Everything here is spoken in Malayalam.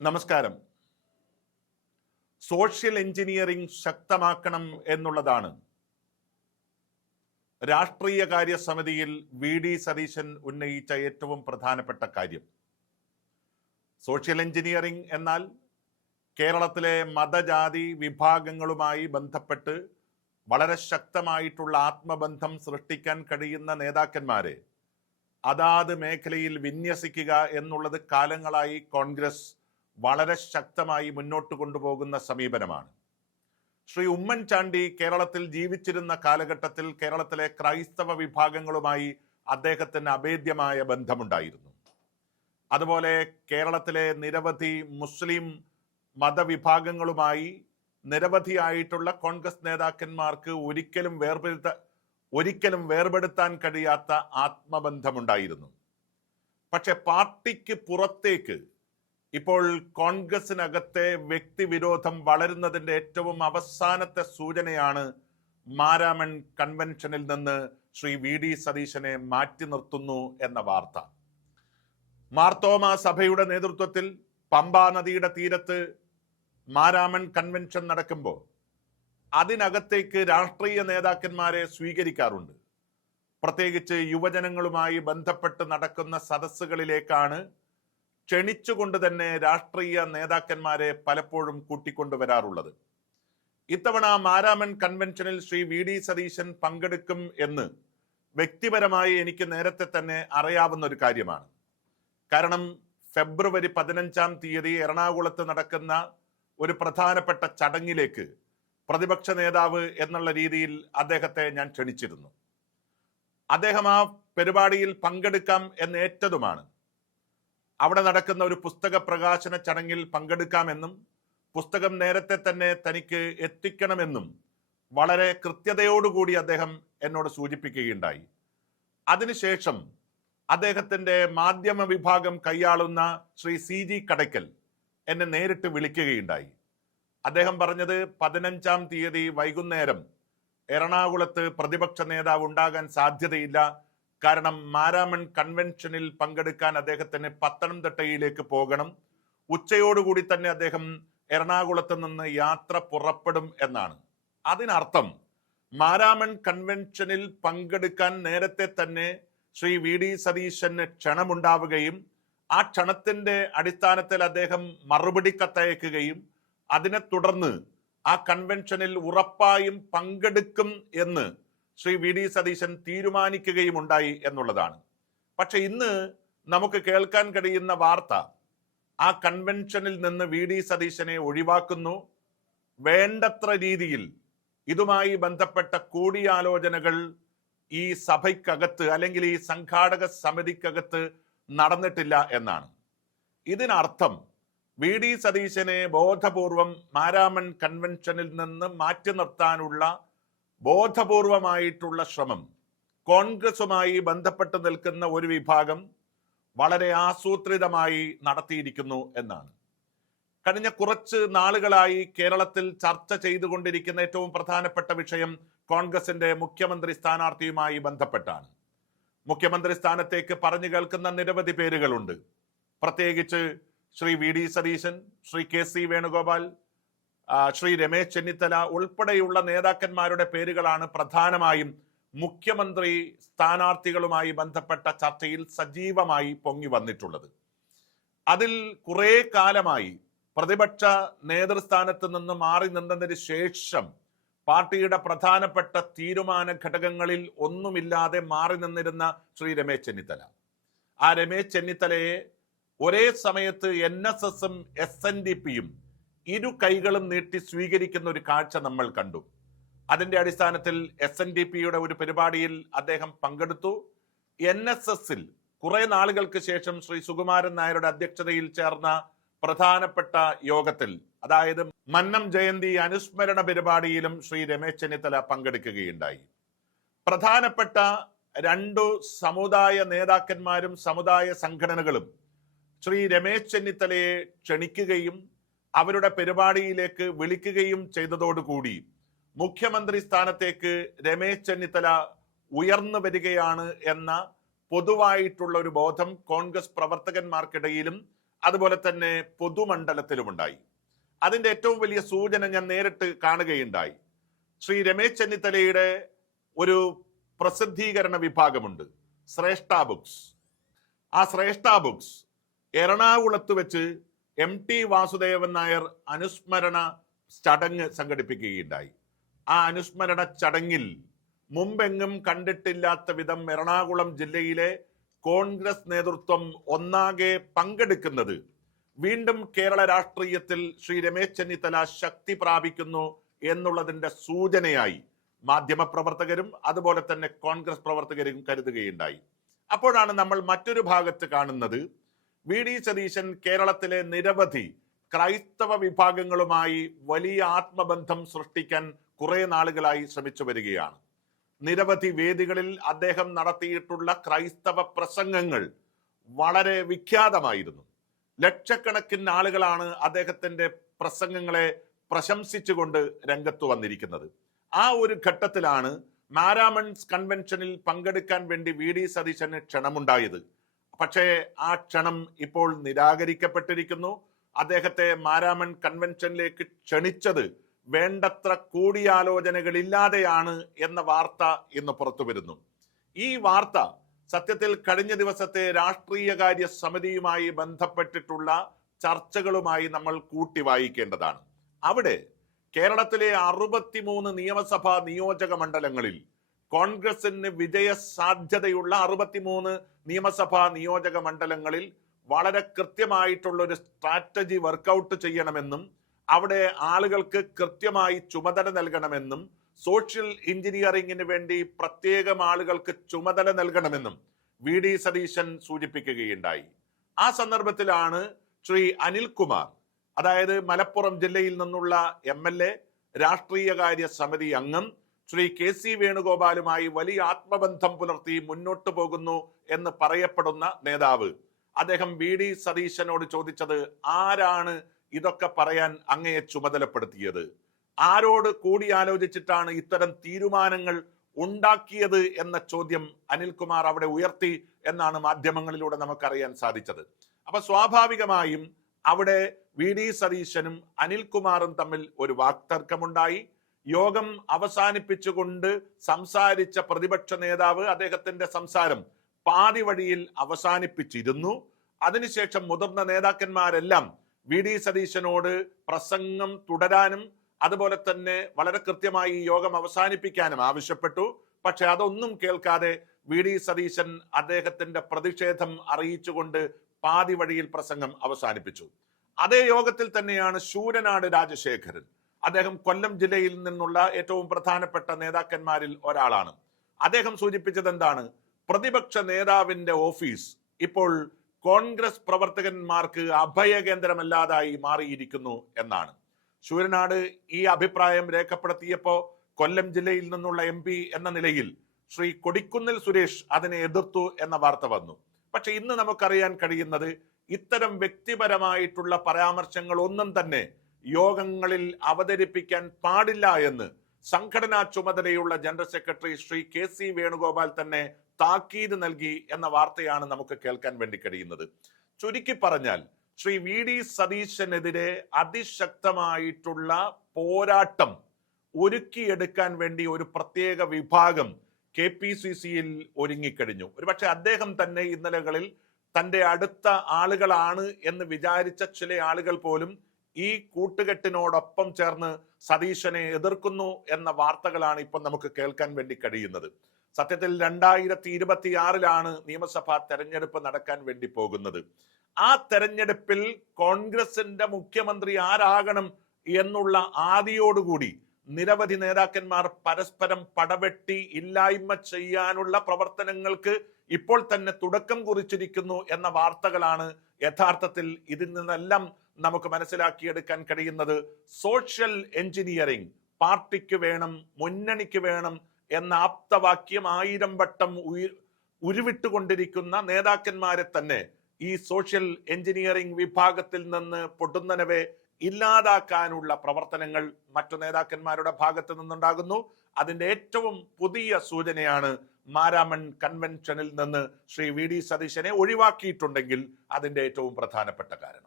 നമസ്കാരം. സോഷ്യൽ എഞ്ചിനീയറിംഗ് ശക്തമാക്കണം എന്നുള്ളതാണ്. രാഷ്ട്രീയ കാര്യ സമിതിയിൽ വി ഡി സതീശൻ ഉന്നയിച്ച ഏറ്റവും പ്രധാനപ്പെട്ട കാര്യം. സോഷ്യൽ എഞ്ചിനീയറിംഗ് എന്നാൽ കേരളത്തിലെ മതജാതി വിഭാഗങ്ങളുമായി ബന്ധപ്പെട്ട് വളരെ ശക്തമായിട്ടുള്ള ആത്മബന്ധം സൃഷ്ടിക്കാൻ കഴിയുന്ന നേതാക്കന്മാരെ അതാത് മേഖലയിൽ വിന്യസിക്കുക എന്നുള്ളത് കാലങ്ങളായി കോൺഗ്രസ് വളരെ ശക്തമായി മുന്നോട്ട് കൊണ്ടുപോകുന്ന സമീപനമാണ്. ശ്രീ ഉമ്മൻചാണ്ടി കേരളത്തിൽ ജീവിച്ചിരുന്ന കാലഘട്ടത്തിൽ കേരളത്തിലെ ക്രൈസ്തവ വിഭാഗങ്ങളുമായി അദ്ദേഹത്തിന് അഭേദ്യമായ ബന്ധമുണ്ടായിരുന്നു. അതുപോലെ കേരളത്തിലെ നിരവധി മുസ്ലിം മതവിഭാഗങ്ങളുമായി നിരവധിയായിട്ടുള്ള കോൺഗ്രസ് നേതാക്കന്മാർക്ക് ഒരിക്കലും വേർപെടുത്ത ഒരിക്കലും വേർപെടുത്താൻ കഴിയാത്ത ആത്മബന്ധമുണ്ടായിരുന്നു. പക്ഷെ പാർട്ടിക്ക് പുറത്തേക്ക് ഇപ്പോൾ കോൺഗ്രസിനകത്തെ വ്യക്തിവിരോധം വളരുന്നതിന്റെ ഏറ്റവും അവസാനത്തെ സൂചനയാണ് മാരാമൺ കൺവെൻഷനിൽ നിന്ന് ശ്രീ വി ഡി സതീശനെ മാറ്റി നിർത്തുന്നു എന്ന വാർത്ത. മാർത്തോമ സഭയുടെ നേതൃത്വത്തിൽ പമ്പാ നദിയുടെ തീരത്ത് മാരാമൺ കൺവെൻഷൻ നടക്കുമ്പോൾ അതിനകത്തേക്ക് രാഷ്ട്രീയ നേതാക്കന്മാരെ സ്വീകരിക്കാറുണ്ട്. പ്രത്യേകിച്ച് യുവജനങ്ങളുമായി ബന്ധപ്പെട്ട് നടക്കുന്ന സദസ്സുകളിലേക്കാണ് ക്ഷണിച്ചുകൊണ്ട് തന്നെ രാഷ്ട്രീയ നേതാക്കന്മാരെ പലപ്പോഴും കൂട്ടിക്കൊണ്ടുവരാറുള്ളത്. ഇത്തവണ മാരാമൻ കൺവെൻഷനിൽ ശ്രീ വി ഡി സതീശൻ പങ്കെടുക്കും എന്ന് വ്യക്തിപരമായി എനിക്ക് നേരത്തെ തന്നെ അറിയാവുന്ന ഒരു കാര്യമാണ്. കാരണം ഫെബ്രുവരി പതിനഞ്ചാം തീയതി എറണാകുളത്ത് നടക്കുന്ന ഒരു പ്രധാനപ്പെട്ട ചടങ്ങിലേക്ക് പ്രതിപക്ഷ നേതാവ് എന്നുള്ള രീതിയിൽ അദ്ദേഹത്തെ ഞാൻ ക്ഷണിച്ചിരുന്നു. അദ്ദേഹം ആ പരിപാടിയിൽ പങ്കെടുക്കാം എന്നേറ്റതുമാണ് അവിടെ നടക്കുന്ന ഒരു പുസ്തക പ്രകാശന ചടങ്ങിൽ പങ്കെടുക്കാമെന്നും പുസ്തകം നേരത്തെ തന്നെ തനിക്ക് എത്തിക്കണമെന്നും വളരെ കൃത്യതയോടുകൂടി അദ്ദേഹം എന്നോട് സൂചിപ്പിക്കുകയുണ്ടായി. അതിനുശേഷം അദ്ദേഹത്തിന്റെ മാധ്യമ വിഭാഗം കൈയാളുന്ന ശ്രീ സി ജി കടയ്ക്കൽ എന്നെ നേരിട്ട് വിളിക്കുകയുണ്ടായി. അദ്ദേഹം പറഞ്ഞത് പതിനഞ്ചാം തീയതി വൈകുന്നേരം എറണാകുളത്ത് പ്രതിപക്ഷ നേതാവ് ഉണ്ടാകാൻ സാധ്യതയില്ല. കാരണം മാരാമൺ കൺവെൻഷനിൽ പങ്കെടുക്കാൻ അദ്ദേഹത്തിന് പത്തനംതിട്ടയിലേക്ക് പോകണം. ഉച്ചയോടുകൂടി തന്നെ അദ്ദേഹം എറണാകുളത്ത് നിന്ന് യാത്ര പുറപ്പെടും എന്നാണ്. അതിനർത്ഥം മാരാമൺ കൺവെൻഷനിൽ പങ്കെടുക്കാൻ നേരത്തെ തന്നെ ശ്രീ വി ഡി സതീശന് ക്ഷണമുണ്ടാവുകയും ആ ക്ഷണത്തിന്റെ അടിസ്ഥാനത്തിൽ അദ്ദേഹം മറുപടി കത്തയക്കുകയും അതിനെ തുടർന്ന് ആ കൺവെൻഷനിൽ ഉറപ്പായും പങ്കെടുക്കും എന്ന് ശ്രീ വി ഡി സതീശൻ തീരുമാനിക്കുകയും ഉണ്ടായി എന്നുള്ളതാണ്. പക്ഷെ ഇന്ന് നമുക്ക് കേൾക്കാൻ കഴിയുന്ന വാർത്ത ആ കൺവെൻഷനിൽ നിന്ന് വി ഡി സതീശനെ ഒഴിവാക്കുന്നു. വേണ്ടത്ര രീതിയിൽ ഇതുമായി ബന്ധപ്പെട്ട കൂടിയാലോചനകൾ ഈ സഭയ്ക്കകത്ത് അല്ലെങ്കിൽ ഈ സംഘാടക സമിതിക്കകത്ത് നടന്നിട്ടില്ല എന്നാണ്. ഇതിനർത്ഥം വി ഡി സതീശനെ ബോധപൂർവം മാരാമൺ കൺവെൻഷനിൽ നിന്ന് മാറ്റി നിർത്താനുള്ള ബോധപൂർവമായിട്ടുള്ള ശ്രമം കോൺഗ്രസുമായി ബന്ധപ്പെട്ട് നിൽക്കുന്ന ഒരു വിഭാഗം വളരെ ആസൂത്രിതമായി നടത്തിയിരിക്കുന്നു എന്നാണ്. കഴിഞ്ഞ കുറച്ച് നാളുകളായി കേരളത്തിൽ ചർച്ച ചെയ്തുകൊണ്ടിരിക്കുന്ന ഏറ്റവും പ്രധാനപ്പെട്ട വിഷയം കോൺഗ്രസിന്റെ മുഖ്യമന്ത്രി സ്ഥാനാർത്ഥിയുമായി ബന്ധപ്പെട്ടാണ്. മുഖ്യമന്ത്രി സ്ഥാനത്തേക്ക് പറഞ്ഞു കേൾക്കുന്ന നിരവധി പേരുകളുണ്ട്. പ്രത്യേകിച്ച് Shri V D Satheesan Shri K C Venugopal Shri Ramesh Chennithala ഉൾപ്പെടെയുള്ള നേതാക്കന്മാരുടെ പേരുകളാണ് പ്രധാനമായും മുഖ്യമന്ത്രി സ്ഥാനാർത്ഥികളുമായി ബന്ധപ്പെട്ട ചർച്ചയിൽ സജീവമായി പൊങ്ങി വന്നിട്ടുള്ളത്. അതിൽ കുറെ കാലമായി പ്രതിപക്ഷ നേതൃസ്ഥാനത്ത് നിന്ന് മാറി നിന്നതിന് ശേഷം പാർട്ടിയുടെ പ്രധാനപ്പെട്ട തീരുമാന ഘടകങ്ങളിൽ ഒന്നുമില്ലാതെ മാറി നിന്നിരുന്ന ശ്രീ രമേശ് ചെന്നിത്തല. ആ രമേശ് ചെന്നിത്തലയെ ഒരേ സമയത്ത് എൻ എസ് എസും എസ് എൻ ഡി പിയും ഇരു കൈകളും നീട്ടി സ്വീകരിക്കുന്ന ഒരു കാഴ്ച നമ്മൾ കണ്ടു. അതിന്റെ അടിസ്ഥാനത്തിൽ എസ് എൻ ഡി പിയുടെ ഒരു പരിപാടിയിൽ അദ്ദേഹം പങ്കെടുത്തു. എൻ എസ് എസിൽ കുറെ നാളുകൾക്ക് ശേഷം ശ്രീ സുകുമാരൻ നായരുടെ അധ്യക്ഷതയിൽ ചേർന്ന പ്രധാനപ്പെട്ട യോഗത്തിൽ അതായത് മന്നം ജയന്തി അനുസ്മരണ പരിപാടിയിലും ശ്രീ രമേശ് ചെന്നിത്തല പങ്കെടുക്കുകയുണ്ടായി. പ്രധാനപ്പെട്ട രണ്ടു സമുദായ നേതാക്കന്മാരും സമുദായ സംഘടനകളും ശ്രീ രമേശ് ചെന്നിത്തലയെ ക്ഷണിക്കുകയും അവരുടെ പരിപാടിയിലേക്ക് വിളിക്കുകയും ചെയ്തതോടുകൂടി മുഖ്യമന്ത്രി സ്ഥാനത്തേക്ക് രമേശ് ചെന്നിത്തല ഉയർന്നു വരികയാണ് എന്ന പൊതുവായിട്ടുള്ള ഒരു ബോധം കോൺഗ്രസ് പ്രവർത്തകന്മാർക്കിടയിലും അതുപോലെ തന്നെ പൊതുമണ്ഡലത്തിലുമുണ്ടായി. അതിന്റെ ഏറ്റവും വലിയ സൂചന ഞാൻ നേരിട്ട് കാണുകയുണ്ടായി. ശ്രീ രമേശ് ചെന്നിത്തലയുടെ ഒരു പ്രസിദ്ധീകരണ വിഭാഗമുണ്ട് ശ്രേഷ്ഠ ബുക്സ്. ആ ശ്രേഷ്ഠ ബുക്സ് എറണാകുളത്ത് വെച്ച് എം ടി വാസുദേവൻ നായർ അനുസ്മരണ ചടങ്ങ് സംഘടിപ്പിക്കുകയുണ്ടായി. ആ അനുസ്മരണ ചടങ്ങിൽ മുമ്പെങ്ങും കണ്ടിട്ടില്ലാത്ത വിധം എറണാകുളം ജില്ലയിലെ കോൺഗ്രസ് നേതൃത്വം ഒന്നാകെ പങ്കെടുക്കുന്നത് വീണ്ടും കേരള രാഷ്ട്രീയത്തിൽ ശ്രീ രമേശ് ചെന്നിത്തല ശക്തി പ്രാപിക്കുന്നു എന്നുള്ളതിന്റെ സൂചനയായി മാധ്യമപ്രവർത്തകരും അതുപോലെ തന്നെ കോൺഗ്രസ് പ്രവർത്തകരും കരുതുകയുണ്ടായി. അപ്പോഴാണ് നമ്മൾ മറ്റൊരു ഭാഗത്ത് കാണുന്നത് വി ഡി സതീശൻ കേരളത്തിലെ നിരവധി ക്രൈസ്തവ വിഭാഗങ്ങളുമായി വലിയ ആത്മബന്ധം സൃഷ്ടിക്കാൻ കുറെ നാളുകളായി ശ്രമിച്ചു വരികയാണ്. നിരവധി വേദികളിൽ അദ്ദേഹം നടത്തിയിട്ടുള്ള ക്രൈസ്തവ പ്രസംഗങ്ങൾ വളരെ വിഖ്യാതമായിരുന്നു. ലക്ഷക്കണക്കിന് ആളുകളാണ് അദ്ദേഹത്തിന്റെ പ്രസംഗങ്ങളെ പ്രശംസിച്ചുകൊണ്ട് രംഗത്ത് വന്നിരിക്കുന്നത്. ആ ഒരു ഘട്ടത്തിലാണ് മാരാമൺസ് കൺവെൻഷനിൽ പങ്കെടുക്കാൻ വേണ്ടി വി ഡി സതീശന് ക്ഷണമുണ്ടായത്. പക്ഷേ ആ ക്ഷണം ഇപ്പോൾ നിരാകരിക്കപ്പെട്ടിരിക്കുന്നു. അദ്ദേഹത്തെ മാരാമൺ കൺവെൻഷനിലേക്ക് ക്ഷണിച്ചത് വേണ്ടത്ര കൂടിയാലോചനകളില്ലാതെയാണ് എന്ന വാർത്ത ഇന്ന് പുറത്തു വരുന്നു. ഈ വാർത്ത സത്യത്തിൽ കഴിഞ്ഞ ദിവസത്തെ രാഷ്ട്രീയകാര്യ സമിതിയുമായി ബന്ധപ്പെട്ടിട്ടുള്ള ചർച്ചകളുമായി നമ്മൾ കൂട്ടി വായിക്കേണ്ടതാണ് അവിടെ കേരളത്തിലെ അറുപത്തിമൂന്ന് നിയമസഭാ നിയോജക മണ്ഡലങ്ങളിൽ കോൺഗ്രസിന് വിജയ സാധ്യതയുള്ള അറുപത്തിമൂന്ന് നിയമസഭാ നിയോജക മണ്ഡലങ്ങളിൽ വളരെ കൃത്യമായിട്ടുള്ള ഒരു സ്ട്രാറ്റജി വർക്കൗട്ട് ചെയ്യണമെന്നും അവിടെ ആളുകൾക്ക് കൃത്യമായി ചുമതല നൽകണമെന്നും സോഷ്യൽ എഞ്ചിനീയറിംഗിന് വേണ്ടി പ്രത്യേകം ആളുകൾക്ക് ചുമതല നൽകണമെന്നും വി ഡി സതീശൻ സൂചിപ്പിക്കുകയുണ്ടായി. ആ സന്ദർഭത്തിലാണ് ശ്രീ അനിൽകുമാർ അതായത് മലപ്പുറം ജില്ലയിൽ നിന്നുള്ള എം എൽ എ രാഷ്ട്രീയകാര്യ സമിതി അംഗം ശ്രീ കെ സി വേണുഗോപാലുമായി വലിയ ആത്മബന്ധം പുലർത്തി മുന്നോട്ടു പോകുന്നു എന്ന് പറയപ്പെടുന്ന നേതാവ്. അദ്ദേഹം വി ഡി സതീശനോട് ചോദിച്ചത് ആരാണ് ഇതൊക്കെ പറയാൻ അങ്ങയെ ചുമതലപ്പെടുത്തിയത്? ആരോട് കൂടിയാലോചിച്ചിട്ടാണ് ഇത്തരം തീരുമാനങ്ങൾ ഉണ്ടാക്കിയത് എന്ന ചോദ്യം അനിൽകുമാർ അവിടെ ഉയർത്തി എന്നാണ് മാധ്യമങ്ങളിലൂടെ നമുക്കറിയാൻ സാധിച്ചത്. അപ്പൊ സ്വാഭാവികമായും അവിടെ വി ഡി സതീശനും അനിൽകുമാറും തമ്മിൽ ഒരു വാക്തർക്കമുണ്ടായി. യോഗം അവസാനിപ്പിച്ചുകൊണ്ട് സംസാരിച്ച പ്രതിപക്ഷ നേതാവ് അദ്ദേഹത്തിന്റെ സംസാരം പാതി വഴിയിൽ അവസാനിപ്പിച്ചിരുന്നു. അതിനുശേഷം മുതിർന്ന നേതാക്കന്മാരെല്ലാം വി ഡി സതീശനോട് പ്രസംഗം തുടരാനും അതുപോലെ തന്നെ വളരെ കൃത്യമായി യോഗം അവസാനിപ്പിക്കാനും ആവശ്യപ്പെട്ടു. പക്ഷെ അതൊന്നും കേൾക്കാതെ വി ഡി സതീശൻ അദ്ദേഹത്തിന്റെ പ്രതിഷേധം അറിയിച്ചുകൊണ്ട് പാതി വഴിയിൽ പ്രസംഗം അവസാനിപ്പിച്ചു. അതേ യോഗത്തിൽ തന്നെയാണ് ശൂരനാട് രാജശേഖരൻ. അദ്ദേഹം കൊല്ലം ജില്ലയിൽ നിന്നുള്ള ഏറ്റവും പ്രധാനപ്പെട്ട നേതാക്കന്മാരിൽ ഒരാളാണ്. അദ്ദേഹം സൂചിപ്പിച്ചത് എന്താണ്? പ്രതിപക്ഷ നേതാവിന്റെ ഓഫീസ് ഇപ്പോൾ കോൺഗ്രസ് പ്രവർത്തകന്മാർക്ക് അഭയകേന്ദ്രമല്ലാതായി മാറിയിരിക്കുന്നു എന്നാണ്. ശൂരനാട് ഈ അഭിപ്രായം രേഖപ്പെടുത്തിയപ്പോ കൊല്ലം ജില്ലയിൽ നിന്നുള്ള എം എന്ന നിലയിൽ ശ്രീ കൊടിക്കുന്നിൽ സുരേഷ് അതിനെ എതിർത്തു എന്ന വാർത്ത വന്നു. പക്ഷെ ഇന്ന് നമുക്കറിയാൻ കഴിയുന്നത് ഇത്തരം വ്യക്തിപരമായിട്ടുള്ള പരാമർശങ്ങൾ ഒന്നും തന്നെ യോഗങ്ങളിൽ അവതരിപ്പിക്കാൻ പാടില്ല എന്ന് സംഘടനാ ചുമതലയുള്ള general secretary Shri K C Venugopal തന്നെ താക്കീത് നൽകി എന്ന വാർത്തയാണ് നമുക്ക് കേൾക്കാൻ വേണ്ടി കഴിയുന്നത്. ചുരുക്കി പറഞ്ഞാൽ ശ്രീ വി ഡി സതീശനെതിരെ അതിശക്തമായിട്ടുള്ള പോരാട്ടം ഒരുക്കിയെടുക്കാൻ വേണ്ടി ഒരു പ്രത്യേക വിഭാഗം കെ പി സി സിയിൽ ഒരുങ്ങിക്കഴിഞ്ഞു. ഒരുപക്ഷെ അദ്ദേഹം തന്നെ ഇന്നലകളിൽ തന്റെ അടുത്ത ആളുകളാണ് എന്ന് വിചാരിച്ച ചില ആളുകൾ പോലും ഈ കൂട്ടുകെട്ടിനോടൊപ്പം ചേർന്ന് സതീശനെ എതിർക്കുന്നു എന്ന വാർത്തകളാണ് ഇപ്പം നമുക്ക് കേൾക്കാൻ വേണ്ടി കഴിയുന്നത്. സത്യത്തിൽ രണ്ടായിരത്തി ഇരുപത്തി ആറിലാണ് നിയമസഭാ തെരഞ്ഞെടുപ്പ് നടക്കാൻ വേണ്ടി പോകുന്നത്. ആ തെരഞ്ഞെടുപ്പിൽ കോൺഗ്രസിന്റെ മുഖ്യമന്ത്രി ആരാകണം എന്നുള്ള ആദിയോടുകൂടി നിരവധി നേതാക്കന്മാർ പരസ്പരം പടവെട്ടി ഇല്ലായ്മ ചെയ്യാനുള്ള പ്രവർത്തനങ്ങൾക്ക് ഇപ്പോൾ തന്നെ തുടക്കം കുറിച്ചിരിക്കുന്നു എന്ന വാർത്തകളാണ് യഥാർത്ഥത്തിൽ ഇതിൽ നിന്നെല്ലാം നമുക്ക് മനസ്സിലാക്കിയെടുക്കാൻ കഴിയുന്നത് സോഷ്യൽ എഞ്ചിനീയറിംഗ് പാർട്ടിക്ക് വേണം മുന്നണിക്ക് വേണം എന്ന ആപ്തവാക്യം ആയിരം വട്ടം ഉരുവിട്ടുകൊണ്ടിരിക്കുന്ന നേതാക്കന്മാരെ തന്നെ ഈ സോഷ്യൽ എഞ്ചിനീയറിംഗ് വിഭാഗത്തിൽ നിന്ന് പൊട്ടുന്നനവെ ഇല്ലാതാക്കാനുള്ള പ്രവർത്തനങ്ങൾ മറ്റു നേതാക്കന്മാരുടെ ഭാഗത്ത് നിന്നുണ്ടാകുന്നു. അതിന്റെ ഏറ്റവും പുതിയ സൂചനയാണ് മാരാമൺ കൺവെൻഷനിൽ നിന്ന് ശ്രീ വി ഡി സതീശനെ ഒഴിവാക്കിയിട്ടുണ്ടെങ്കിൽ അതിന്റെ ഏറ്റവും പ്രധാനപ്പെട്ട കാരണം.